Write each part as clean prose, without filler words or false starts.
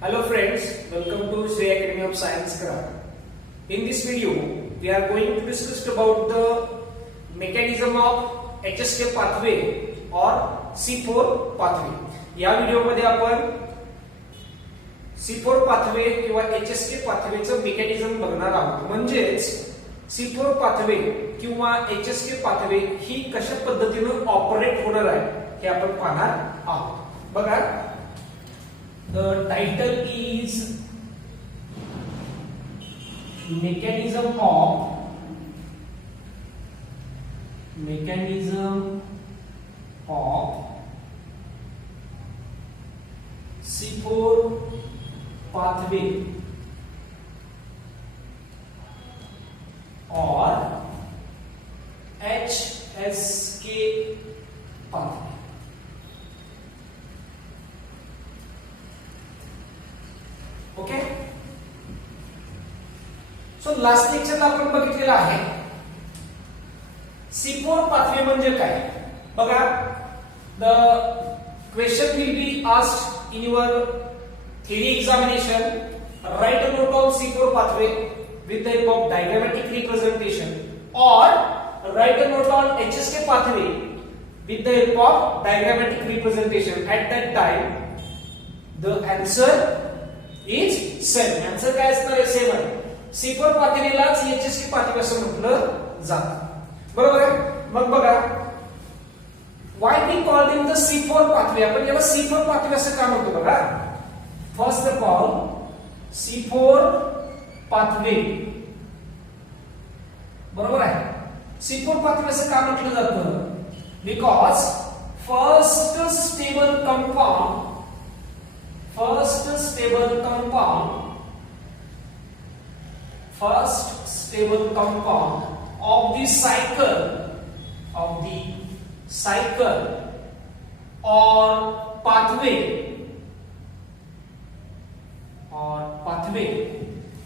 Hello friends, welcome to Sri Academy of Science Craft. In this video, we are going to discuss about the mechanism of HSK pathway or C4 pathway. या video मध्ये आपण C4 pathway किंवा HSK pathway चं mechanism बघणार आहोत. म्हणजेच C4 pathway किंवा HSK pathway ही कशा पद्धतीने ऑपरेट होणार आहे हे आपण पाहणार आहोत. बघा, the title is mechanism of C4 pathway or HSK pathway. Okay, so last लेक्चरला आपण बघितलेलं आहे C4 pathway म्हणजे काय. बघा, the question will be asked in your theory examination. Write a note on C4 pathway with the help of diagrammatic representation, or write a note on HSK pathway with the help of diagrammatic representation. At that time the answer is same. Answer काय असणार आहे? Same आहे. C4 पाथवेलाच HSK pathway असं म्हटलं जातं. बरोबर आहे. मग बघा, why we call them the C4 pathway. आपण याला C4 पाथवे असं का म्हणतो बघा. First of all C4 pathway, बरोबर आहे. C4 पाथवे असं का म्हटलं जातं? Because first stable compound of the cycle or pathway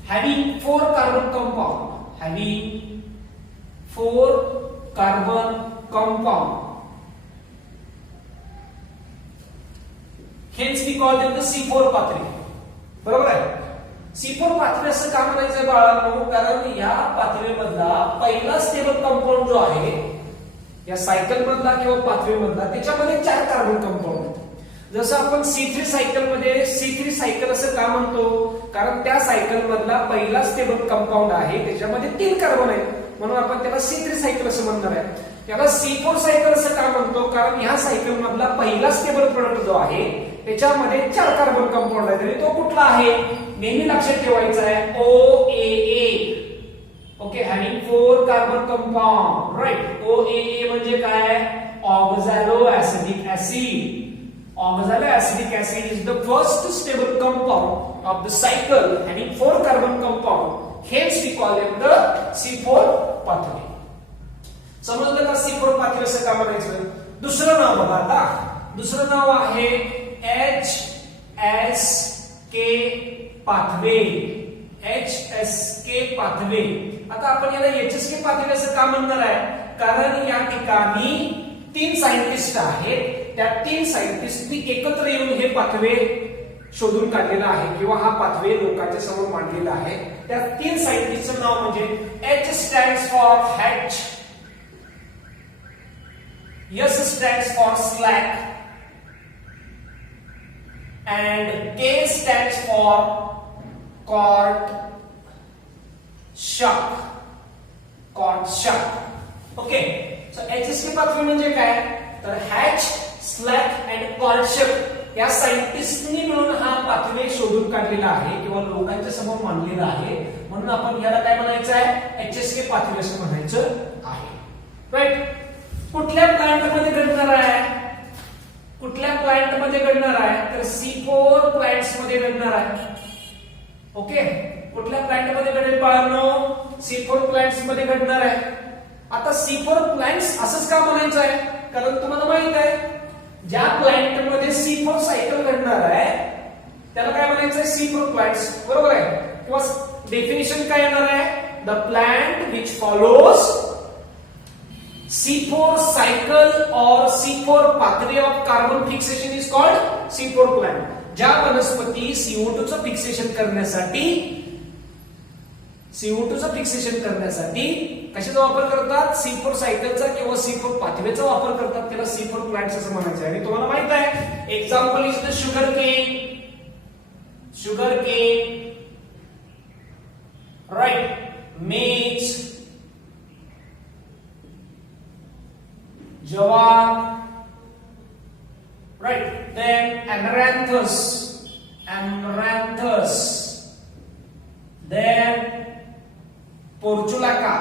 having four carbon compound, hence we call them the C4 pathway. बरोबर आहे. C4 पाथवे असं का म्हणायचं बाळांनो? कारण या पाथवे मधला पहिला स्टेबल कंपाऊंड जो आहे या सायकल मधला किंवा पाथवे मधला, त्याच्यामध्ये 4 कार्बन कंपाऊंड आहेत. जसं आपण C3 सायकल मध्ये C3 सायकल असं का म्हणतो? कारण त्या सायकल मधला पहिला स्टेबल कंपाऊंड आहे, त्याच्यामध्ये 3 कार्बन आहेत, म्हणून आपण त्याला C3 सायकल असं म्हणणार आहे. त्याला C4 सायकल असं का म्हणतो? कारण ह्या सायकल मधला पहिला स्टेबल प्रोडक्ट जो आहे त्याच्यामध्ये 4 कार्बन कंपाऊंड आहेत. आणि तो कुठला आहे? नेहमी लक्षात ठेवायचा आहे OAA. Okay, having 4 carbon compound, right. OAA म्हणजे काय? Oxalo acidic acid. Oxalo acidic acid is the first stable compound of the cycle having 4 carbon compound. Hence we call them the C4 pathway. समजलं का? C4 pathway असं का म्हणायचं? दुसरं नाव बघा आता. दुसरं नाव आहे HSK pathway. HSK pathway. आता आपण याला HSK pathway असं का म्हणणार आहे? कारण या ठिकाणी 3 सायंटिस्ट आहेत. त्या 3 सायंटिस्टनी एकत्र येऊन हे पाथवे शोधून काढलेला आहे किंवा हा पाथवे लोकांच्या समोर मांडलेला आहे. त्या 3 सायंटिस्टचं नाव म्हणजे H stands for H, S stands for slack, and K stands for Cort Shuck. Okay, so HSK pathway म्हणजे काय? तर H, स्लॅक अँड कॉर्टशक या सायंटिस्टनी मिळून हा पाथवे शोधून काढलेला आहे किंवा लोकांच्या समोर मांडलेला आहे, म्हणून आपण याला काय म्हणायचं आहे? HSK पाथवे असं म्हणायचं आहे. राईट. कुठल्या प्लांट मध्ये घडणार आहे? तर C4 प्लांट्स मध्ये घडणार आहे. ओके, कुठल्या प्लांट मध्ये घडेल बाळांनो? C4 प्लांट्स मध्ये घडणार आहे. आता C4 प्लांट्स असंच का म्हणायचं आहे? कारण तुम्हाला माहित आहे ज्या प्लांट मध्ये C4 सायकल घडणार आहे त्याला काय म्हणायचं? C4 plants. बरोबर आहे. किंवा डेफिनेशन काय येणार आहे? The plant which follows C4 cycle or C4 pathway of carbon fixation is called C4 plant. ज्या वनस्पती CO2 चं फिक्सेशन करण्यासाठी कशाचा वापर करतात, C4 सायकलचा किंवा C4 पाथवेचा वापर करतात, त्याला C4 प्लांट्स असं म्हणायचं आहे. आणि तुम्हाला माहित आहे example is the sugar cane, right, maize, jowar, right, then amaranthus, then portulaca,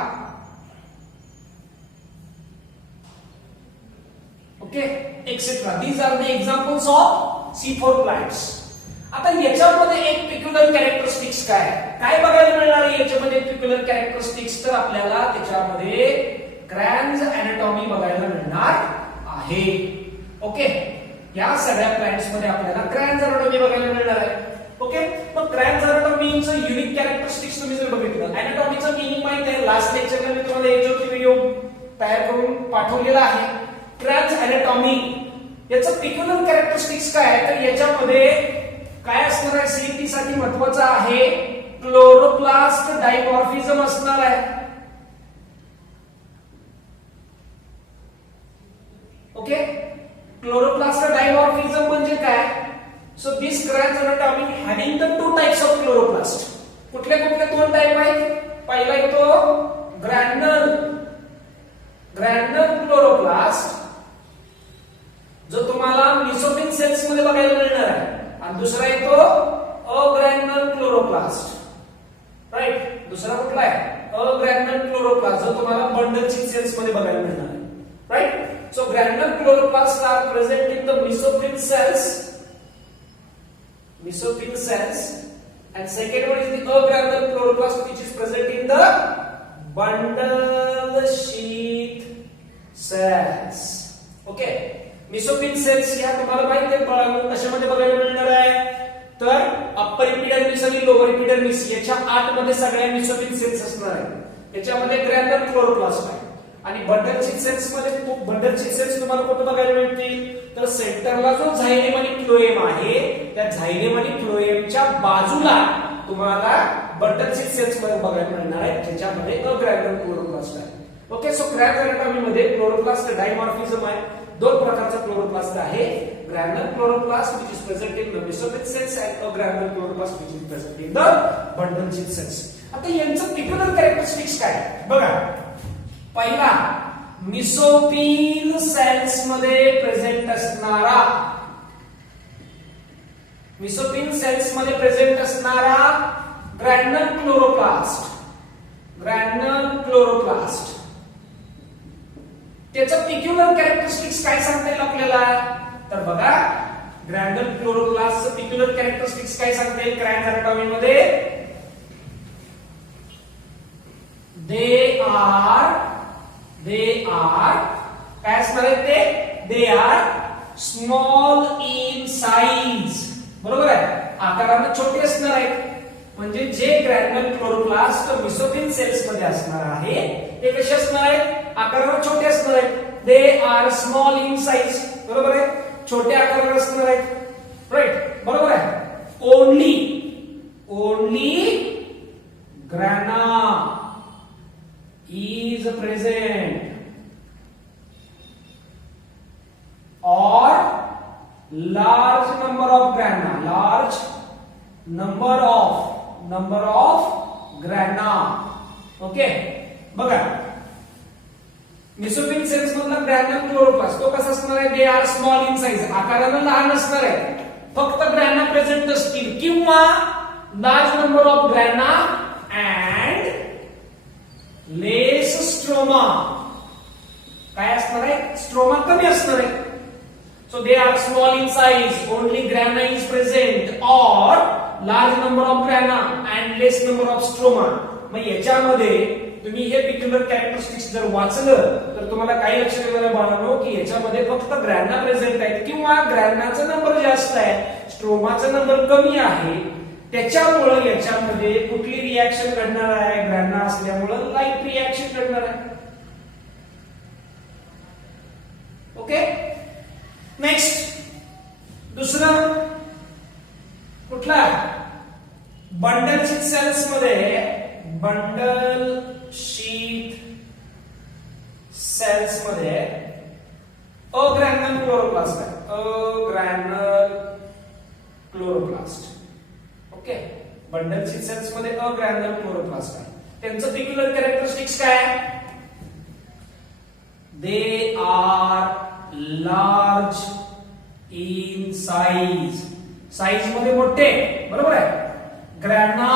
okay, etc. These are the examples of C4 plants. आता याच्यामध्ये एक पिक्युलर कॅरेक्टरिस्टिक्स काय बघायला मिळणार आहे याच्यामध्ये पिक्युलर कॅरेक्टरिस्टिक्स, तर आपल्याला त्याच्यामध्ये क्रॅन्स अॅनाटॉमी बघायला मिळणार आहे. ओके, या सगळ्या प्लांट्स मध्ये आपल्याला क्रॅन्स अॅनाटॉमी बघायला मिळणार आहे. ओके, मग क्रॅन्स अॅनाटॉमीचं युनिक कॅरेक्टरिस्टिक्स तुम्ही जर बघितलं, अॅनाटॉमीचं मीनिंग माहित आहे, लास्ट लेक्चरला मी तुम्हाला याच्यावरती व्हिडिओ तयार करून पाठवलेला आहे. क्रॅन्स अॅनाटॉमी याचं पिक्युलर कॅरेक्टरिस्टिक्स काय, तर याच्यामध्ये काय असणार आहे, CET साठी महत्त्वाचं आहे, क्लोरोप्लास्ट डायमॉर्फिझम असणार आहे. ओके, क्लोरोप्लास्ट डायमॉर्फिझम म्हणजे काय, so this Kranz anatomy having the two types of chloroplast. कुठले दोन टाइप आहेत, पहिला येतो ग्रॅन्युलर क्लोरोप्लास्ट जो तुम्हाला मेसोफिल सेल्स मध्ये बघायला मिळणार आहे, आणि दुसरा येतो अग्रॅन्युलर क्लोरोप्लास्ट. राईट, दुसरा कुठला आहे, अग्रॅन्युलर क्लोरोप्लास्ट जो तुम्हाला बंडल चिक सेल्स मध्ये बघायला मिळणार आहे. Right, so granular chloroplasts are present in the mesophyll cells, and second one is the agranular chloroplast which is present in the bundle sheath cells. Okay, mesophyll cells या तुम्हाला माहिती आहे बाळांनो कशामध्ये बघायला मिळणार आहे, तर अप्पर एपिडर्मिस आणि लोअर एपिडर्मिस याच्या आतमध्ये सगळ्या मेसोफिल सेल्स असणार आहेत. याच्यामध्ये ग्रॅन्युलर क्लोरोप्लास्ट आहे. आणि बंडल चिक सेल्स तुम्हाला कुठे बघायला मिळतील, तर सेंटरला जो झायलेम आणि फ्लोएम आहे त्या झायलेम आणि फ्लोएमच्या बाजूला तुम्हाला बंडल चिक सेल्स मध्ये बघायला मिळणार आहे, ज्याच्यामध्ये अग्रॅन्युलर क्लोरोप्लास्ट आहे. ओके, सो क्रॅन्स अॅनाटॉमी मध्ये क्लोरोप्लास्ट डायमॉर्फिझम आहे. दोन प्रकारचा क्लोरोप्लास्ट आहे, granular chloroplast which is present in the mesophyll cells and agranular chloroplast which is present in the bundle sheath cells. आता यांचं पिक्युलर कॅरेक्टरिस्टिक्स काय बघा, पहिला मेसोफिल सेल्स मध्ये प्रेझेंट असणारा ग्रॅन्युलर क्लोरोप्लास्ट त्याचं पिक्युलर कॅरेक्टरिस्टिक्स काय सांगता येईल आपल्याला, तर बघा ग्रॅन्युलर क्लोरोप्लास्टचं पिक्युलर कॅरेक्टरिस्टिक्स काय सांगता येईल क्रॅन्स अॅनाटॉमी मध्ये, they are काय असणार आहे ते, they are small in size. बरोबर आहे, आकाराने छोटे असणार आहेत. म्हणजे जे ग्रॅन्युलर क्लोरोप्लास्ट मेसोफिल सेल्स मध्ये असणार आहे ते कसे असणार आहेत, आकाराने छोटे असणार आहेत. they are small in size. बरोबर आहे, छोटे आकाराने असणार आहेत. राईट, बरोबर आहे. only grana is present or large number of grana. Okay, बघा मेसोफिल सेल्स मधला ग्रॅन्युलर क्लोरोप्लास्ट तो कसा असणार आहे, they are small in size, आकाराने लहान असणार आहे, फक्त ग्रॅना प्रेझेंट असतील, किंवा large number of grana and less stroma. काय असणार आहे, स्ट्रोमा कमी असणार आहे. So they are small in size, only grana is present, और large number of grana and less number of stroma. मग याच्यामध्ये तुम्ही हे पिक्युलर कॅरेक्टरिस्टिक्स जर वाचलं तर तुम्हाला काही लक्षात येणार बाळांनो की याच्यामध्ये फक्त ग्रॅना प्रेझेंट आहेत, किंवा ग्रॅनाचा नंबर जास्त आहे, स्ट्रोमाचा नंबर कमी आहे. त्याच्यामुळे याच्यामध्ये कुठली रिएक्शन घडणार आहे, ग्रॅना असल्यामुळे लाईट रिएक्शन घडणार आहे. ओके, नेक्स्ट दुसरं कुठला बंडल शीट सेल्स मध्ये बंडल शीट सेल्स मध्ये अग्रॅन्युलर क्लोरोप्लास्ट आहे agranular chloroplast okay bundle sheath cells मध्ये अग्रॅन्युलर क्लोरोप्लास्ट आहे त्यांचं पिक्युलर कॅरेक्टरिस्टिक्स काय आहे they are large in size size मध्ये मोठे बरोबर आहे grana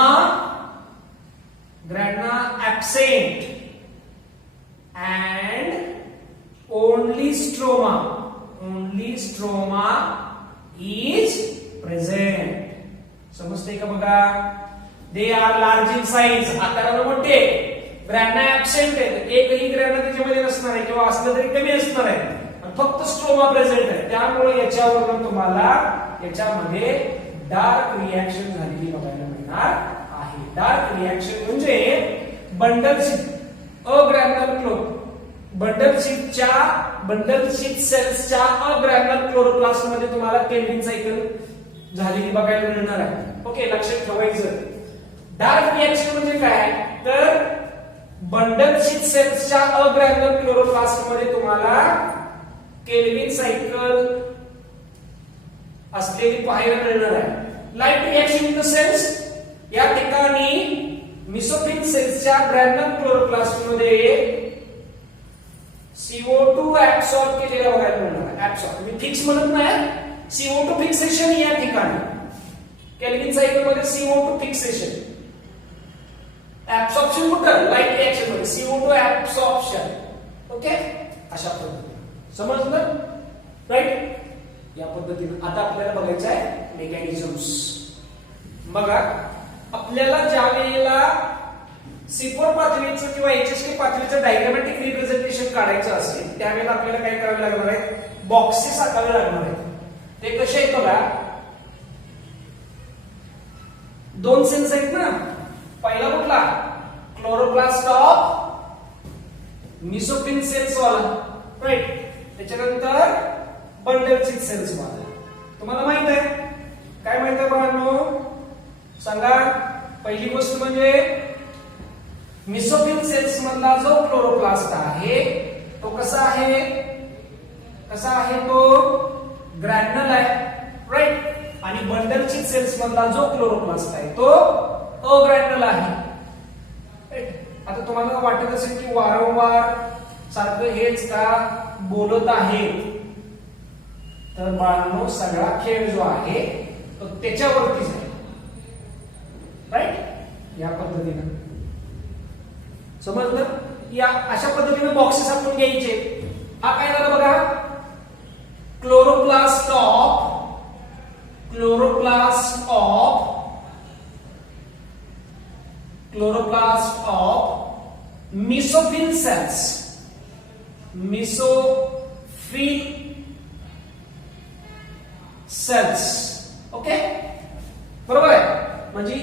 absent and only stroma is present समजते का बघा they are large in size आकाराने मोठे ग्रॅना ऍब्सेंट आहे एकही ग्रॅना त्याच्यामध्ये नसणार आहे किंवा असलं तरी कमी असणार आहे फक्त स्ट्रोमा प्रेझेंट आहे त्यामुळे याच्यावरून तुम्हाला याच्यामध्ये डार्क रिएक्शन झालेली बघायला मिळणार आहे डार्क रिएक्शन म्हणजे बंडल शीट अग्रॅन्युलर बंडल शीट सेल्सच्या अग्रॅन्युलर क्लोरोप्लास्ट मध्ये तुम्हाला केल्विन सायकल झालेली बघायला मिळणार आहे ओके लक्षात ठेवायचं डार्क रिएक्शन म्हणजे काय तर बंडल शीट सेल्सच्या अग्रॅन्युलर क्लोरोप्लास्ट मध्ये तुम्हाला केल्विन सायकल असलेली पाहायला मिळणार आहे light reaction in the cells या ठिकाणी मिसोफिल सेल्सच्या ग्रॅन्युलर क्लोरोप्लास्ट मध्ये CO2 ऍब्सॉर्ब केलेला बघायला मिळणार आहे ऍब्सॉर्ब मी फिक्स म्हणत नाही CO2 फिक्सेशन या ठिकाणी केल्विन सायकल मध्ये CO2 फिक्सेशन ऍब्सॉर्प्शन कुठं लाईट रिएक्शन मध्ये CO2 ऍब्सॉर्प्शन ओके अशा पद्धतीने समजलं राईट या पद्धतीने आता आपल्याला बघायचं आहे मेकॅनिझम्स बघा आपल्याला ज्या वेळेला C4 पातळीचं किंवा HSK पातळीचं डायग्रामॅटिक रिप्रेझेंटेशन काढायचं असेल त्यावेळेला आपल्याला काय करावे लागणार आहे बॉक्सेस आखावे लागणार आहेत ते कसे आहेत बघा दोन सेल्स आहेत ना पहिला कुठला क्लोरोप्लास्ट ऑफ मिसोफिल सेल्स वाला राईट त्याच्यानंतर बंडल शीट सेल्स वाला तुम्हाला माहित आहे काय माहित आहे बाळांनो सांगा पहिली गोष्ट म्हणजे मिसोफिल सेल्स मधला जो क्लोरोप्लास्ट आहे तो कसा आहे तो ग्रॅन्युलर आहे राईट आणि बंडल शीट सेल्स मधला जो क्लोरोप्लास्ट आहे तो अग्रॅन्युलर आहे आता तुम्हाला वाटत असेल की वारंवार सारखं हेच का बोलत आहे तर बाळांनो सगळा खेळ जो आहे तो त्याच्यावरतीच आहे राईट या पद्धतीने समजलं या अशा पद्धतीने बॉक्सेस आपण घ्यायचे हा काय झाला बघा chloroplast of mesophyll cells okay बरोबर आहे म्हणजे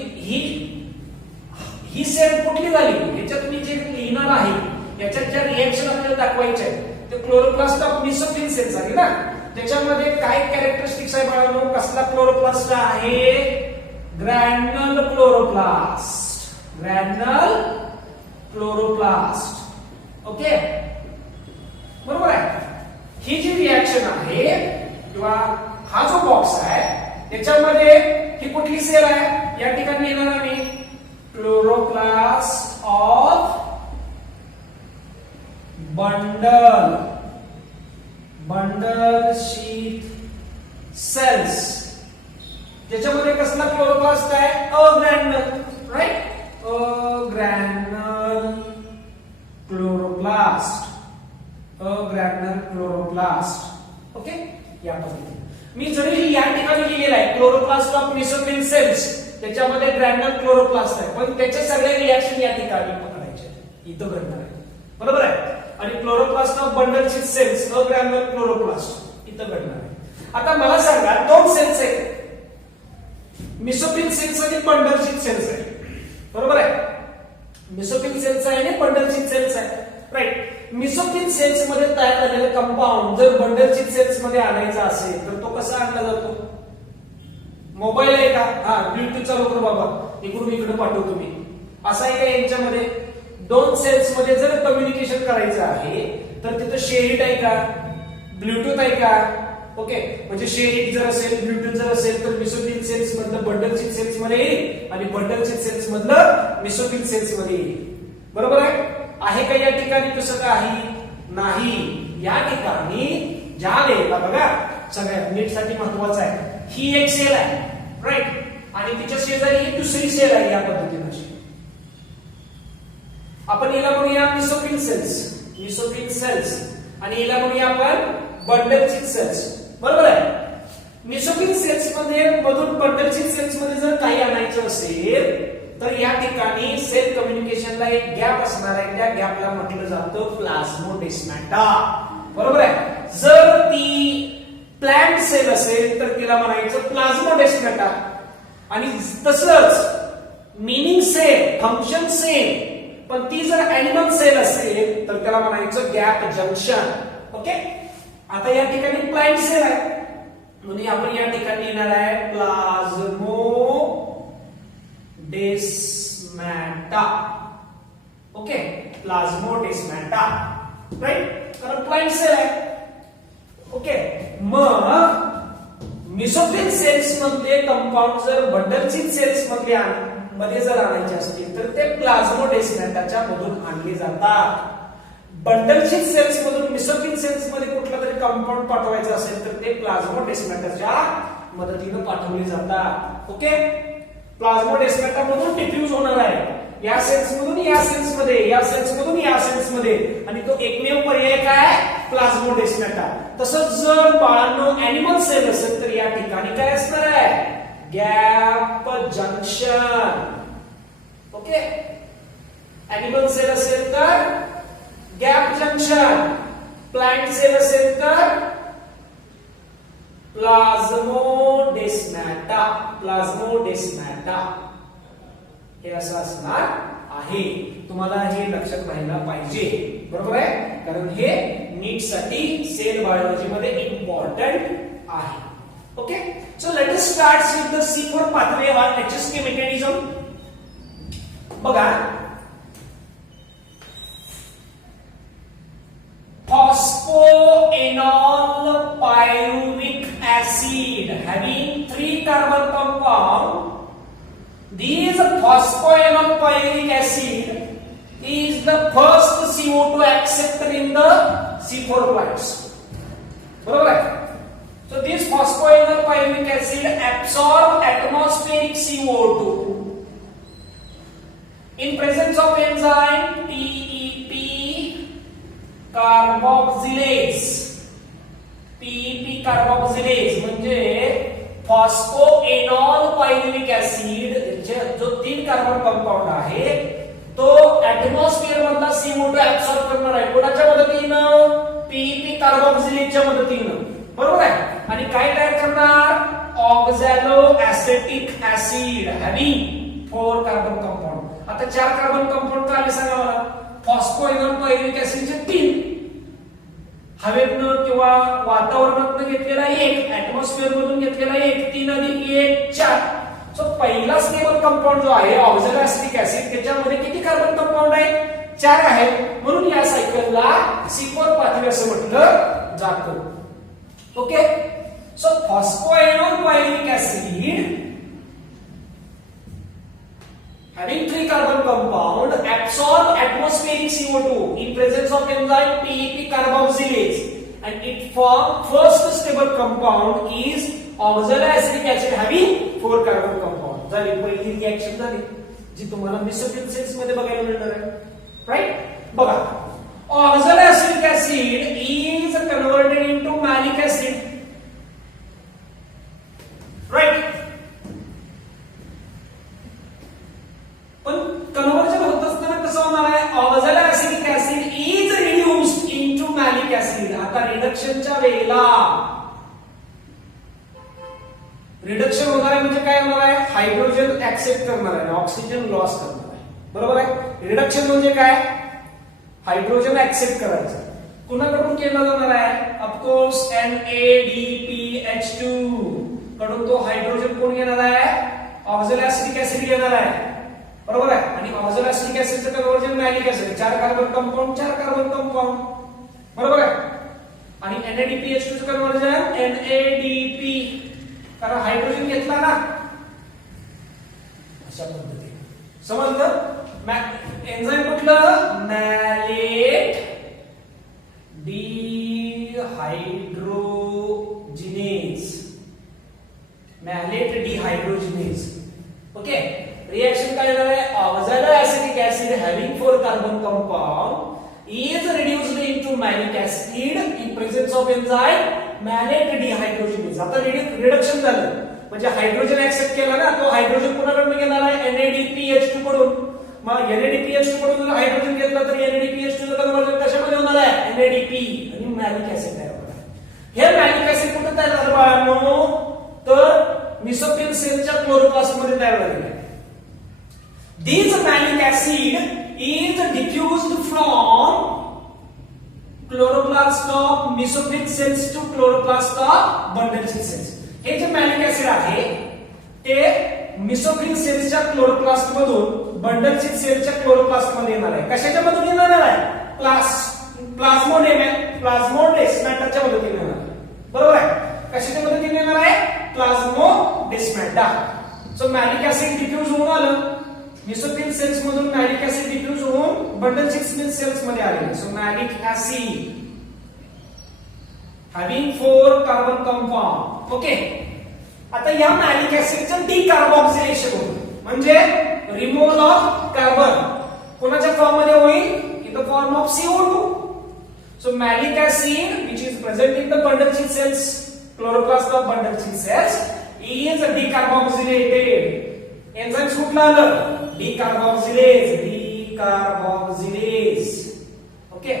ही सेल कुठली झाली याच्यात मी जे लिहिणार आहे याच्यात ज्या रिएक्शन आपल्याला दाखवायचे आहे ते क्लोरोप्लास्ट ऑफ मिसोफिल सेल्स आहे ना त्याच्यामध्ये काय कॅरेक्टरिस्टिक्स आहे बाळांनो कसला क्लोरोप्लास्ट आहे ग्रॅन्युलर क्लोरोप्लास्ट ओके बरोबर आहे ही जी रिएक्शन आहे किंवा हा जो बॉक्स आहे त्याच्यामध्ये ही कुठली सेल आहे या ठिकाणी येणार आम्ही chloroplast of bundle sheath cells ज्याच्यामध्ये कसला क्लोरोप्लास्ट आहे agranular right agranular chloroplast okay या पद्धतीने मी जरी या ठिकाणी लिहिलेला आहे क्लोरोप्लास्ट ऑफ मिसोफिल सेल्स त्याच्यामध्ये ग्रॅन्युलर क्लोरोप्लास्ट आहे पण त्याचे सगळे रिएक्शन या ठिकाणी पकडायचे इथं घडणार आहे बरोबर आहे आणि chloroplast of bundle sheath cells agranular chloroplast इथं घडणार आहे आता मला सांगा दोन सेल्स आहेत मिसोफिल सेल्स आणि बंडल शीट सेल्स आहे बरोबर आहे मिसोफिल सेल्स आहे आणि बंडल शीट सेल्स आहे राईट मिसोफिल सेल्स मध्ये तयार झालेलं कंपाऊंड जर बंडल शीट सेल्स मध्ये आणायचा असेल तर तो कसा आणला जातो मोबाईल आहे का, हा ब्लूटूथ चालू कर बाबा, इकडून इकडे पाठवतो मी, असं आहे का यांच्यामध्ये. दोन सेल्स मध्ये जर कम्युनिकेशन करायचं आहे तर तिथं शेअरिट आहे का, ब्लूटूथ आहे का. ओके, म्हणजे शेअरिट जर असेल, ब्लूटूथ जर असेल तर मेसोफिल सेल्स मधलं बंडलशीट सेल्स मध्ये येईल आणि बंडलशीट सेल्स मधलं मेसोफिल सेल्स मध्ये येईल. बरोबर आहे का या ठिकाणी कसं काही नाही. या ठिकाणी ज्या वेळेला बघा सगळ्यात नीट साठी महत्वाचं आहे, ही एक सेल आहे राईट, आणि तिच्या शेजारी ही दुसरी सेल आहे. या पद्धतीने आपण याला म्हणूया मेसोफिल सेल्स, मेसोफिल सेल्स, आणि याला म्हणूया आपण बंडलशीट सेल्स. बरोबर आहे. मेसोफिल सेल्स मध्ये मधून बंडलशीट सेल्स मध्ये जर काही आणायचं असेल तर या ठिकाणी सेल कम्युनिकेशनला एक गॅप असणार आहे, त्या गॅपला म्हटलं जातं प्लाझ्मोडेस्माटा. बरोबर आहे. जर ती प्लांट सेल असेल तर तिला म्हणायचं प्लाझ्मोडेस्माटा, आणि तसंच मीनिंग सेल, फंक्शन सेल, पण ती जर एनिमल सेल असेल तर त्याला म्हणायचं गॅप जंक्शन. ओके, आता या ठिकाणी प्लांट सेल आहे म्हणून आपण या ठिकाणी येणार आहे प्लाझ्मोडेस्माटा. ओके, प्लाझ्मोडेस्माटा राईट, कारण प्लांट सेल आहे. ओके, मग मेसोफिल सेल्स मधले कंपाऊंड जर बंडलशीट सेल्स मध्ये जर आणायचे असतील तर ते प्लाझ्मोडेस्माटाच्या मधून आणले जातात. बंडलशीट सेल्स मधून मेसोफिल सेल्स मध्ये कुठला तरी कंपाऊंड पाठवायचं असेल तर ते प्लाझ्मोडेस्माटाच्या मदतीने पाठवले जातात. ओके, प्लाझ्मोडेस्माटा मधून डिफ्यूज होणार आहे या सेल्स मधून या सेल्स मध्ये, या सेल्स मधून या सेल्स मध्ये, आणि तो एकमेव पर्याय काय, प्लाझ्मोडेस्माटा. तसंच जर बाळांनो एनिमल सेल असेल तर या ठिकाणी काय असणार आहे, gap junction. Okay, animal cell असेल तर गॅप जंक्शन, प्लांट सेल असेल तर प्लाझ्मोडेस्माटा, प्लाझ्मोडेस्माटा हे असं असणार आहे. तुम्हाला हे लक्षात राहायला पाहिजे. बरोबर आहे, कारण हे नीट साठी सेल बायोलॉजी मध्ये इम्पॉर्टंट आहे. Okay, so let us start with the C4 pathway or HSK mechanism. बघा, phosphoenol pyruvic acid having 3 carbon compound. This phosphoenol pyruvic acid is the first CO2 acceptor in the C4 plants. बरोबर आहे. So this phosphoenol pyruvic acid absorb atmospheric CO2 in presence of enzyme PEP carboxylase. PEP carboxylase म्हणजे फॉस्फोएनॉल pyruvic acid जो 3 carbon compound आहे तो atmosphere मधला CO2 absorb करणार आहे. कोणाच्या मदतीनं, PEP कार्बोक्सिलेजच्या मदतीनं. बरोबर आहे. आणि काय तयार करणार, ऑक्झॅलो ऍसेटिक ऍसिड हॅव्हिंग 4 कार्बन कंपाऊंड. आता 4 कार्बन कंपाऊंड का आले सांगा मला. फॉस्फोएनॉल पायरुविक ऍसिडचे 3, हवेतनं किंवा वातावरणातनं घेतलेला 1, ऍटमॉस्फिअर मधून घेतलेला 1, 3 अधिक 1 4. सो पहिला स्टेबल कंपाऊंड जो आहे ऑक्झॅलो ऍसिटिक ऍसिड त्याच्यामध्ये किती कार्बन कंपाऊंड आहे, 4 आहेत. म्हणून या सायकलला C4 पाथवे असं म्हटलं जातं. Okay, so phosphoenol pyruvic acid having 3 carbon compound absorb atmospheric CO2 in presence of enzyme PEP carboxylase and it form first stable compound is oxaloacetic acid having 4 carbon compound. झाली पहिली reaction झाली जी तुम्हाला mesophyll cells मध्ये बघायला मिळणार आहे. Right, बघा, oxaloacetic acid is converted into malic acid. Right, पण कन्व्हर्जन होत असताना कसं होणार आहे, oxalo acetic acid is reduced into malic acid. आता रिडक्शनच्या वेळेला रिडक्शन होणार आहे म्हणजे काय होणार आहे, हायड्रोजन ऍक्सेप्ट करणार आहे, ऑक्सिजन लॉस करणार आहे. बरोबर आहे. रिडक्शन म्हणजे काय, हायड्रोजन ऍक्सेप्ट करायचं. कुणाकडून केलं जाणार आहे, ऑफकोर्स NADPH2 कडून तो हायड्रोजन कोण घेणार आहे, ऑक्झॅलिक ऍसिड घेणार आहे, बरोबर आहे. आणि ऑक्झॅलिक ऍसिडचं conversion malic acid, 4 carbon compound 4 carbon compound, बरोबर आहे. आणि NADPH2 चं कन्व्हर्जन NADP, कारण हायड्रोजन घेतला ना, अशा पद्धतीने समजलं. एन्झाइम कुठलं, मॅलेट डिहायड्रोजिनेज, मॅलेट डिहायड्रोजिनेज. ओके, रिएक्शन काय होणार आहे, oxalic acid having 4 carbon compound is reduced into malic acid in presence of enzyme malate dehydrogenase. आता रिडक्शन झालं म्हणजे हायड्रोजन ऍक्सेप्ट केला ना, तो हायड्रोजन कोणाकडून घेणार आहे, NADPH2 कडून. मग NADPH2 कडून जर हायड्रोजन घेतला तर NADPH2 चं कन्व्हर्जन कशामध्ये होणार आहे, NADP आणि मॅलिक ऍसिड तयार होणार आहे. हे मॅलिक ऍसिड कुठे तयार झालं बाळांनो, तर मिसोफिल सेलच्या क्लोरोप्लास्ट मध्ये तयार झालेलं आहे. This malic acid is diffused from chloroplast of mesophyll cells to chloroplast of bundle cells. हे जे मॅलिक ऍसिड आहे ते मिसोफिल सेल्सच्या क्लोरोप्लास्ट मधून बंडल सेलच्या क्लोरोप्लास्ट मध्ये येणार आहे. कशाच्या मधून येणार आहे, प्लाझ्मोडेस्माटाच्या मदतीने येणार आहे, बरोबर आहे. कशाच्या मदतीने येणार आहे, प्लाझ्मोडेस्माटा. सो मॅलिक ऍसिड डिफ्यूज होऊन आलं मिसोफिल सेल्स मधून, मॅलिक ऍसिड डिफ्यूज होऊन बंडल सेल्स मध्ये आले. So malic acid having 4 carbon compound. Okay, आता या मॅलिक ऍसिडचं डिकार्बॉक्सिलेशन होईल, म्हणजे रिमूव्हल ऑफ कार्बन कोणाच्या फॉर्म मध्ये होईल, in the form of CO2. So malic acid which is present in the bundle cells, chloroplast of bundle cells is decarboxylated. Enzyme कुठलं आलं, डिकार्बॉक्सिलेज, okay.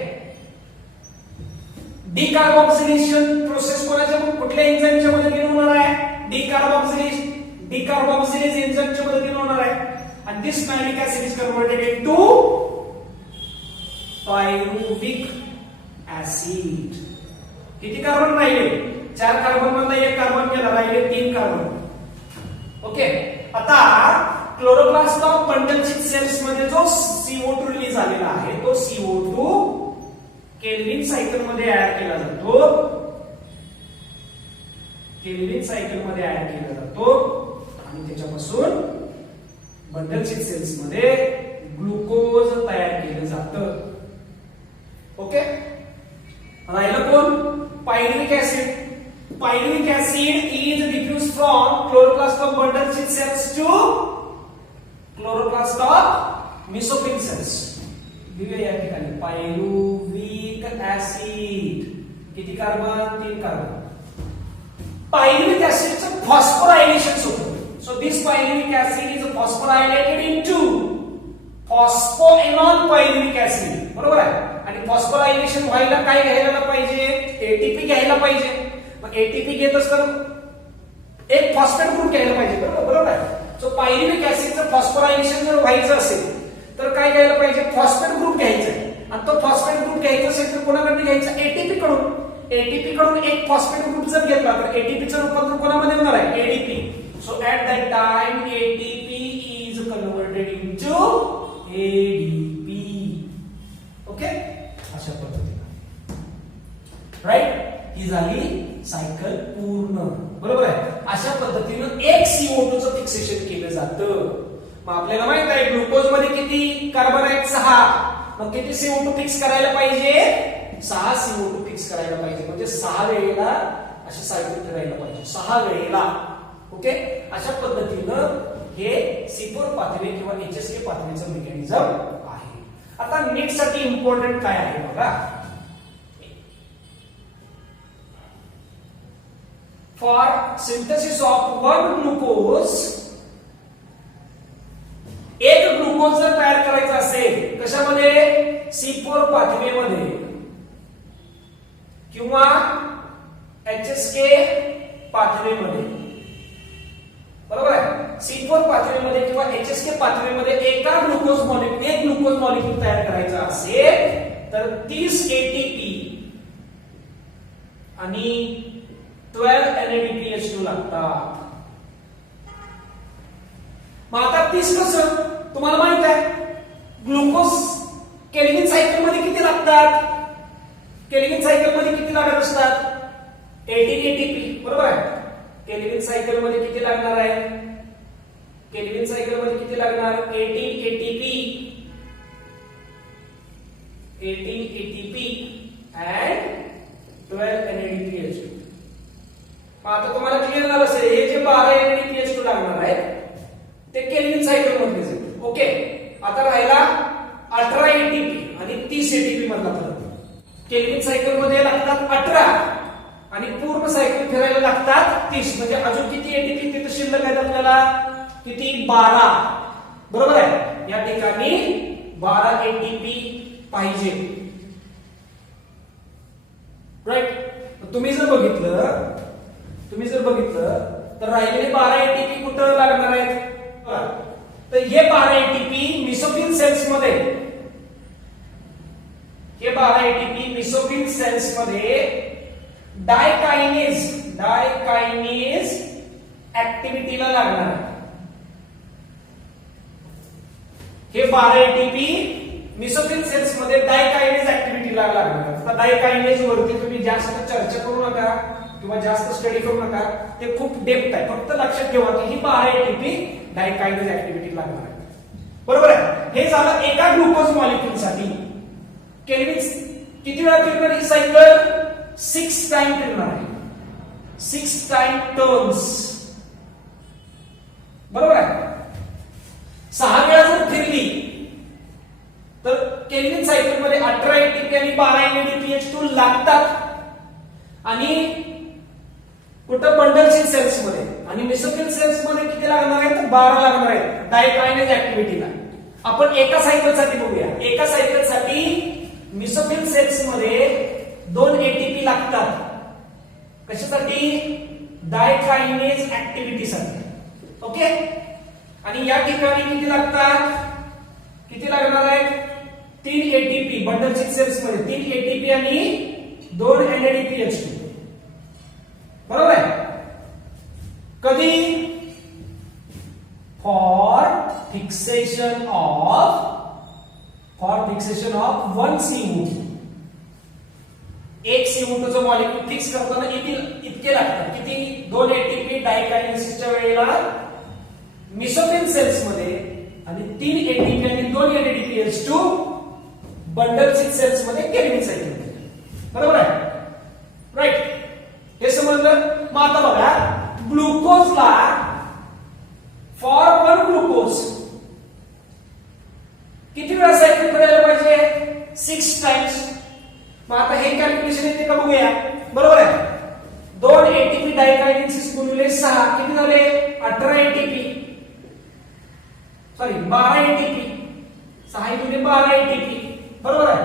डिकार्बॉक्सिलेशन process कोणाच्या कुठल्या एन्झाइमच्या मदतीने होणार आहे, डिकार्बॉक्सिलेज एन्झाइमच्या मदतीने होणार आहे. आणि this malic acid is converted into pyruvic acid. किती कार्बन राहिले, 4 कार्बन मधला 1 कार्बन गेला, राहिले 3 कार्बन. ओके, आता क्लोरोप्लास्ट ऑफ बंडल सेल्स मध्ये जो CO2 रिलीज झालेला आहे तो CO2 केल्विन सायकल मध्ये ऍड केला जातो, आणि त्याच्यापासून बंडल सेल्स मध्ये ग्लुकोज तयार केलं जातं. ओके, राहिलं कोण, पायरुव्हिक acid. Pyruvic acid is diffused from chloroplast of bundle cells to chloroplast of mesophyll cells. दिले या ठिकाणी पायरुव्हिक ऍसिड, किती कार्बन, 3 कार्बन. पायरुव्हिक ऍसिडचं फॉस्फोरायलेशन होतं. So this pyruvic acid is phosphorylated into phosphoenol pyruvic acid, बरोबर आहे. आणि phosphorylation व्हायला काय घ्यायला पाहिजे, ATP घ्यायला पाहिजे. एटीपी घेत असताना एक फॉस्फेट ग्रुप घ्यायला पाहिजे, बरोबर आहे. सो पायरुव्हिक ऍसिडचं फॉस्फोरायलेशन जर व्हायचं असेल तर काय घ्यायला पाहिजे, फॉस्फेट ग्रुप घ्यायचा आहे. आणि तो फॉस्फेट ग्रुप घ्यायचा असेल तर कोणाकडून घ्यायचा, एटीपी कडून. एटीपी कडून एक फॉस्फेट ग्रुप जर घेतला तर एटीपीचं रूपांतर कोणामध्ये होणार आहे, ADP. So at that time ATP is converted into ADP. Okay, अशा पद्धतीने, राईट. ही झाली सायकल पूर्ण, बरोबर आहे. अशा पद्धतीनं एक CO2 चं फिक्सेशन केलं जातं. मग आपल्याला माहित आहे ग्लुकोज मध्ये किती कार्बन आहेत, 6. मग किती CO2 फिक्स करायला पाहिजे, 6 CO2 फिक्स करायला पाहिजे. म्हणजे 6 वेळेला अशी सायकल फिरायला पाहिजे, 6 वेळेला. ओके, अशा पद्धतीनं हे C4 पाथवे किंवा HSK पाथवेचं मेकॅनिझम आहे. आता नीट साठी इम्पॉर्टंट काय आहे बघा. For synthesis of one glucose, एक ग्लुकोज जर तयार करायचा असेल कशामध्ये, C4 पाथवेमध्ये किंवा HSK पाथवेमध्ये, बरोबर आहे. C4 पाथवेमध्ये किंवा HSK पाथवेमध्ये एक ग्लुकोज मॉलिक्यूल तयार करायचा असेल तर 30 ATP आणि 12 NADPH2 लागतात. मग आता 30 कसं तुम्हाला माहित आहे ग्लुकोज केल्विन सायकल मध्ये किती लागतात? केल्विन सायकल मध्ये किती लागत असतात? 18 ATP बरोबर आहे. केल्विन सायकल मध्ये किती लागणार आहे? केल्विन सायकल मध्ये किती लागणार? 18 ATP 18 ATP and 12 NADPH2. आता तुम्हाला क्लिअर झालं असेल हे जे 12 NADPH2 लागणार आहे ते केल्विन सायकल मधलेच आहेत. ओके, आता राहिला 18 ATP आणि 30 ATP मधला फरक. केल्विन सायकल मध्ये लागतात 18 आणि पूर्ण सायकल फिरायला लागतात 30. म्हणजे अजून किती एटीपी तिथे शिल्लक आहेत आपल्याला? किती? 12. बरोबर आहे. या ठिकाणी 12 एटीपी पाहिजे. राईट. तुम्ही जर बघितलं तर राहिलेले 12 एटीपी कुठं लागणार आहेत? तर हे 12 एटीपी मेसोफिल सेल्स मध्ये, हे 12 एटीपी मेसोफिल सेल्स मध्ये डायकाइनेज ऍक्टिव्हिटीला लागणार आहे. हे 12 एटीपी मेसोफिल सेल्स मध्ये डायकाइनेज ऍक्टिव्हिटीला लागणार आहे. आता डायकाइनेज वरती तुम्ही जास्त चर्चा करू नका किंवा जास्त स्टडी करू नका, ते खूप डेप्थ आहे. फक्त लक्षात ठेवा की ही 12 एटीपी डायकाइनेज ऍक्टिव्हिटी लागणार आहे. बरोबर आहे. हे झालं एका ग्लुकोज मॉलिक्यूल साठी. केल्विन किती वेळा फिरणार ही सायकल? 6 टाइम फिरणार आहे. 6 टाइम टर्न्स. बरोबर आहे. 6 वेळा जर फिरली तर केल्विन सायकल मध्ये 18 एटीपी आणि 12 NADPH2 लागतात. आणि कुठं? बंडलशील सेल्स मध्ये. आणि मेसोफिल सेल्स मध्ये किती लागणार आहेत? तर 12 लागणार आहेत डायकाइनेज ऍक्टिव्हिटीला. आपण एका सायकल साठी बघूया. एका सायकल साठी मेसोफिल सेल्स मध्ये 2 एटीपी लागतात. कशासाठी? डायकाइनेज ऍक्टिव्हिटी साठी. ओके. आणि या ठिकाणी किती लागतात? किती लागणार आहेत? 3 एटीपी बंडलशील सेल्स मध्ये 3 एटीपी आणि 2 NADPH2. बरोबर आहे. कधी? For fixation of 1 CO2. एक CO2 चं मॉलिक्यूल फिक्स करताना इतके लागतात. किती? 2 एटीपी डायकाइनेसिसच्या वेळेला मेसोफिल सेल्स मध्ये आणि 3 एटीपी आणि 2 NADPH2 बंडलशील सेल्स मध्ये केल्विन सायकल मध्ये. बरोबर आहे. राईट. हे समजलं. मग आता बघा ग्लुकोजला फॉर 1 ग्लुकोज किती वेळा सायकल करायला पाहिजे? 6 टाइम्स. मग आता हे कॅल्क्युलेशन येते का बघूया. बरोबर आहे. 2 एटीपी डायकाइनेसिस गुणिले 6 किती झाले? 18 एटीपी. Sorry 12 ATP. 6 गुणिले 12 एटीपी. बरोबर आहे.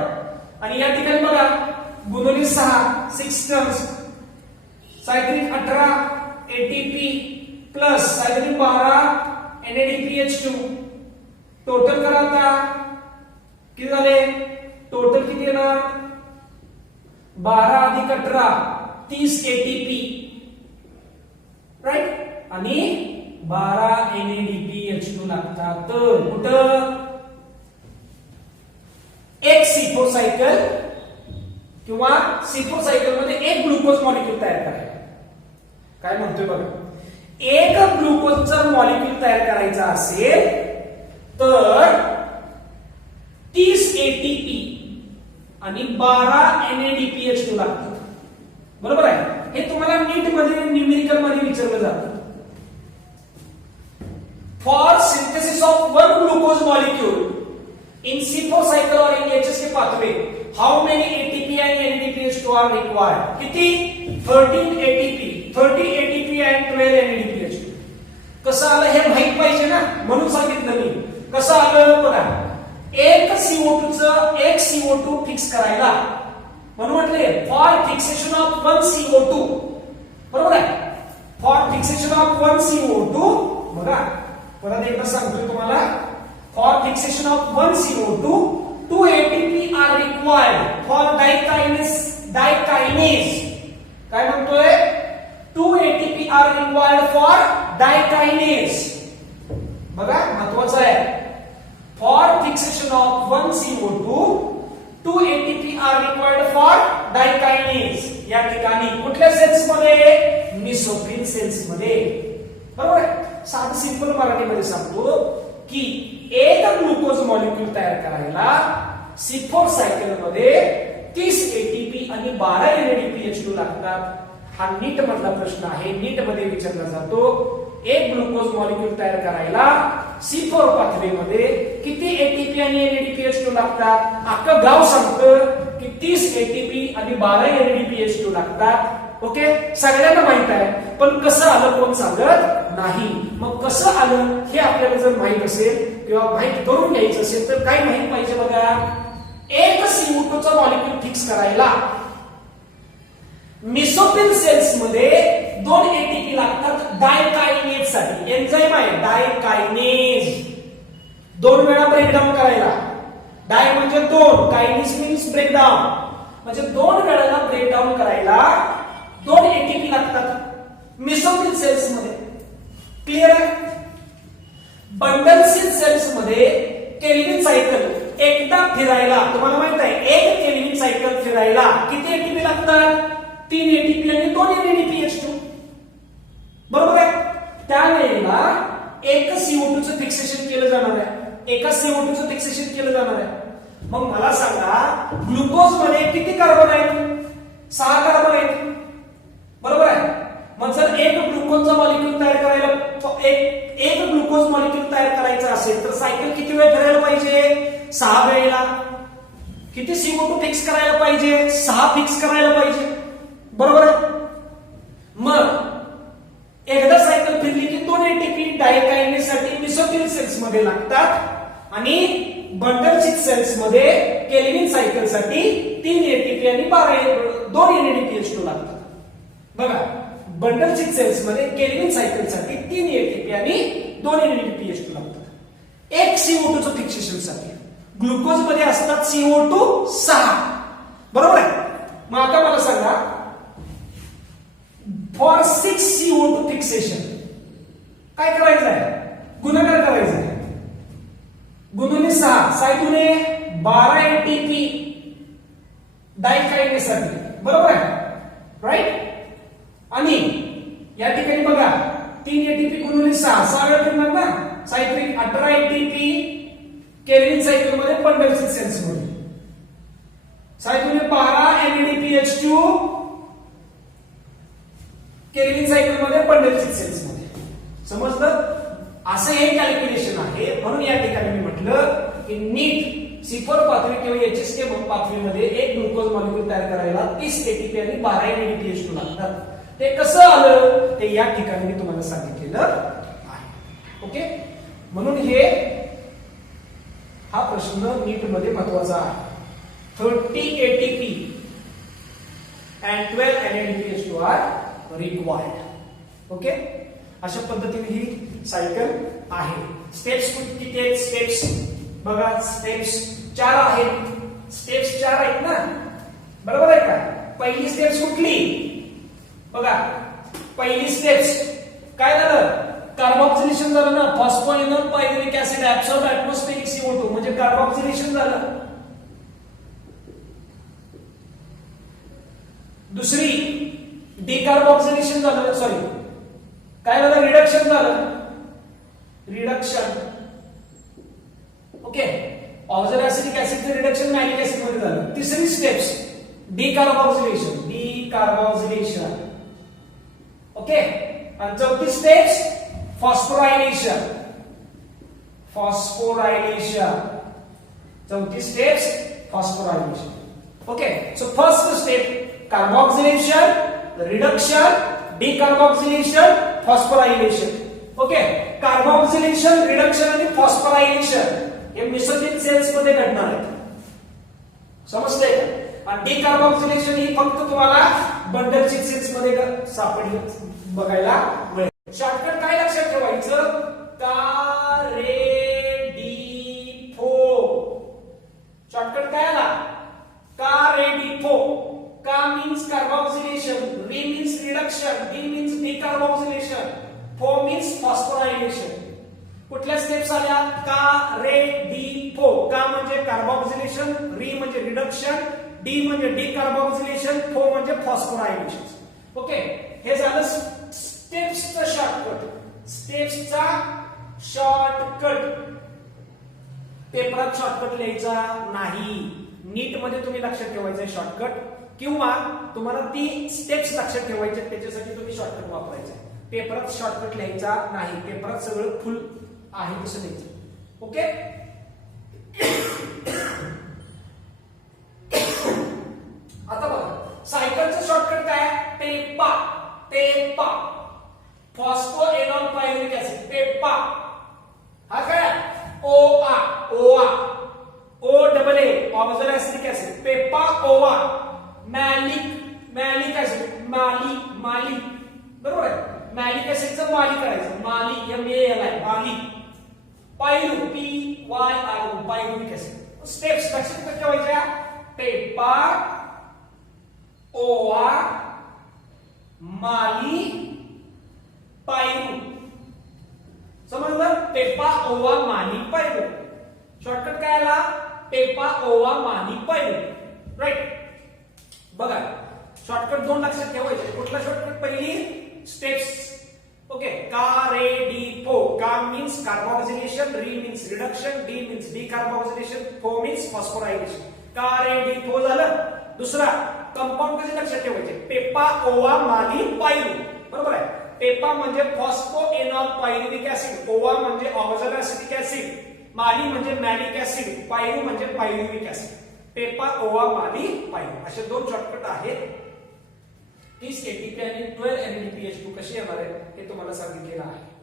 आणि या ठिकाणी बघा गुणिले 6 turns. Cyclic 18 ATP plus cyclic 12 NADPH2. Total करा आता किती झाले? टोटल किती येणार? 12 अधिक 18 30 एटीपी. राईट. आणि 12 NADPH2 लागतात. तर कुठं? एक C4 सायकल किंवा C4 सायकल मध्ये एक ग्लुकोज मॉलिक्यूल तयार करायचा. काय म्हणतोय बघा. एक ग्लुकोजचा मॉलिक्यूल तयार करायचा असेल तर 30 एटीपी आणि 12 NADPH2 लागतात. बरोबर आहे. हे तुम्हाला नीट मध्ये न्यूमेरिकल मध्ये विचारलं जातं. For synthesis of 1 glucose molecule in C4 cycle or in HSK pathway, how many ATP and NADPH2 are required? किती? 13 ATP, 30 ATP and 12 NADPH2. कसं आलं हे माहित पाहिजे ना, म्हणून सांगितलं मी. कसं आलं बघा. एक CO2 चं एक CO2 फिक्स करायला म्हणून म्हटले फॉर फिक्सेशन ऑफ 1 CO2. बरोबर आहे. फॉर फिक्सेशन ऑफ 1 CO2 बघा परत एकदा सांगतोय तुम्हाला. For fixation of 1 CO2 2 ATP are required for dikinase. काय म्हणतोय? 2 ATP are required for dikinase. बघा महत्वाचं आहे. For fixation of 1 CO2 2 ATP are required for dikinase. या ठिकाणी कुठल्या सेल्स मध्ये? मिसोफिल सेल्स मध्ये. बरोबर आहे. साधं सिंपल मराठीमध्ये सांगतो की एक ग्लुकोज मॉलिक्यूल तयार करायला C4 सायकल मध्ये 30 ATP आणि 12 NADPH2 लागतात. हा नीट मधला प्रश्न आहे. नीट मध्ये विचारला जातो एक ग्लुकोज मॉलिक्यूल तयार करायला C4 पाथवे मध्ये किती ATP आणि NADPH2 लागतात? अख्खं गाव सांगतं की 30 ATP आणि 12 NADPH2 लागतात. ओके, सगळ्यांना माहित आहे, पण कसं आलं कोण सांगत नाही. मग कसं आलं हे आपल्याला जर माहित असेल किंवा माहित करून घ्यायचं असेल तर काय माहित पाहिजे बघा. एक CO2 चा मॉलिक्यूल फिक्स करायला मिसोफिल सेल्स मध्ये 2 ATP लागतात डायकायनेज साठी. एन्झाइम आहे डायकायनेज. 2 वेळा ब्रेकडाऊन करायला. डाय म्हणजे 2, कायनेज मीन्स ब्रेकडाऊन, म्हणजे 2 वेळाला ब्रेकडाऊन करायला 2 ATP लागतात मिसोफिल सेल्स मध्ये. क्लिअर आहे. बंडल सेल्स मध्ये केल्विन सायकल एकदा फिरायला तुम्हाला माहित आहे एक केल्विन सायकल फिरायला किती ATP लागतात? 3 ATP आणि 2 NADPH2. बरोबर आहे. त्यावेळेला एक CO2 चं फिक्सेशन केलं जाणार आहे. एका CO2 चं फिक्सेशन केलं जाणार आहे. मग मला सांगा ग्लुकोज मध्ये किती कार्बन आहेत? 6 कार्बन आहेत. बरोबर आहे. मग जर एक ग्लुकोजचा मॉलिक्यूल तयार करायला एक ग्लुकोज मॉलिक्यूल तयार करायचा असेल तर सायकल किती वेळ फिरायला पाहिजे? 6 वेळेला. किती CO2 फिक्स करायला पाहिजे? 6 फिक्स करायला पाहिजे. बरोबर आहे. मग एकदा सायकल फिरली की 2 ATP डायकायनेज साठी मिसोफिल सेल्स मध्ये लागतात आणि बंडल सेल्स मध्ये केल्विन सायकल साठी 3 ATP आणि 2 NADPH2 लागतात. बघा बंडल सेल्स मध्ये केल्विन सायकल साठी 3 ATP आणि 2 NADPH2 लागतात. एक CO2 चं फिक्सेशन साठी. ग्लुकोज मध्ये असतात CO2 6. बरोबर आहे. मग आता मला सांगा फॉर 6 CO2 फिक्सेशन काय करायचं आहे? गुणाकार करायचा आहे. गुणिले 6 6 गुणे 12 ATP डायकायनेज साठी. बरोबर आहे. राईट. आणि या ठिकाणी बघा 3 ATP गुणिले 6 6 वेळा फिरणार ना. सायक्लिक 18 ATP केल्विन सायकल मध्ये बंडल सेल्स मध्ये. 6 गुणिले 12 NADPH2 केल्विन सायकल मध्ये बंडल सेल्स मध्ये. समजलं? असं हे कॅल्क्युलेशन आहे. म्हणून या ठिकाणी मी म्हटलं की नीट C4 पाथवे किंवा HSK पाथवेमध्ये एक ग्लुकोज मॉलिक्यूल तयार करायला 30 ATP आणि 12 NADPH2 लागतात. ते कसं आलं ते या ठिकाणी मी तुम्हाला सांगितलेलं आहे. ओके, म्हणून हा प्रश्न नीट मध्ये महत्वाचा आहे. 30 ATP and 12 NADPH2 are required. Okay, अशा पद्धतीने ही सायकल आहे. स्टेप्स किती आहेत? स्टेप्स बघा, स्टेप्स 4 आहेत. स्टेप्स 4 आहेत ना. बरोबर आहे का? पहिली स्टेप्स कुठली? बघा पहिली स्टेप्स काय झालं? कार्बोक्सिलेशन झालं ना. Phosphoenol pyruvic acid absorb atmospheric CO2 म्हणजे कार्बोक्सिलेशन झालं. दुसरी डिकार्बोक्सिलेशन झालं. सॉरी काय झालं? रिडक्शन झालं. रिडक्शन. ओके, ऑक्झॅलिक ऍसिडिक ऍसिडचं रिडक्शन मॅलिक ऍसिड मध्ये झालं. तिसरी स्टेप्स डिकार्बोक्सिलेशन. डिकार्बोक्सिलेशन. ओके, आणि चौथी स्टेप्स फॉस्फोरायलेशन. फॉस्फोरायलेशन. चौथी steps phosphorylation. Okay, so first step carboxylation, reduction, decarboxylation, phosphorylation. Okay, carboxylation, reduction आणि फॉस्फोरायलेशन हे मिसोफिल सेल्स मध्ये घडणार आहेत. समजतंय का? आणि डिकार्बोक्सिलेशन ही फक्त तुम्हाला बंडल सेल्स मध्ये सापडली बघायला मिळेल. शॉर्टकट काय लक्षात ठेवायचं? का रे डी फो. शॉर्टकट काय आला? का रे डी फो. का मीन्स कार्बोक्सिलेशन, री मीन्स रिडक्शन, डी मीन्स कुठल्या स्टेप्स आल्या? का, रे, डी, फो. का म्हणजे कार्बोक्सिलेशन, री म्हणजे रिडक्शन, डी म्हणजे डिकार्बोक्सिलेशन, फो म्हणजे फॉस्फोरायलेशन. ओके, हे झालं स्टेप्सचं शॉर्टकट. स्टेप्सचा शॉर्टकट. पेपरात शॉर्टकट लिहायचा नाही, नीट मध्ये तुम्ही लक्षात ठेवायचं शॉर्टकट, किंवा तुम्हाला ती स्टेप्स लक्षात ठेवायचे त्याच्यासाठी तुम्ही शॉर्टकट वापरायचा. पेपरात शॉर्टकट लिहायचा नाही, पेपरात सगळं फुल आहे तसं लिहायचं. ओके, आता बघा सायकलचं शॉर्टकट काय? पेपा. पेपा. Phospho enol pyruvic acid. पेपा. हा काय? ओआ. ओआ. O double A oxalic acidic acid. पेपा ओआ. मॅलिक. Malic acid. माली. माली. बरोबर आहे. मॅलिक ऍसिडचं माली करायचं. माली MALI. माली. पायरू. PYRO. Pyruvic acid. स्टेप्स लक्षात ठेवायच्या. पेपा ओआ माली पायरू. समजलं? पेपा ओवा माली पायरू. शॉर्टकट काय आला? पेपा ओवा माली पायरू. राईट. बघा शॉर्टकट दोन लक्षात ठेवायचे. कुठला शॉर्टकट? पहिली स्टेप्स. ओके, का, रे, डी, फो. का मीन्स कार्बोक्सिलेशन, री means reduction, D means decarboxylation, फो मीन्स फॉस्फोरायलेशन. का, रे, डी, फो झालं. दुसरा कंपाऊंड कसे लक्षात ठेवायचे? पेपा ओवा माली पायरू. बरोबर आहे. पेपा म्हणजे फॉस्फो एनॉल पायरुविक ऍसिड, ओवा म्हणजे ऑक्झॅलिक ऍसिडिक ऍसिड, माली म्हणजे मॅलिक ऍसिड, पायरू म्हणजे पायरुविक ऍसिड. पेपा ओवा माली पायरू असे दोन शॉर्टकट आहेत. 30 ATP आणि 12 NADPH2 कशी येणार आहे हे तुम्हाला सांगितलेलं आहे.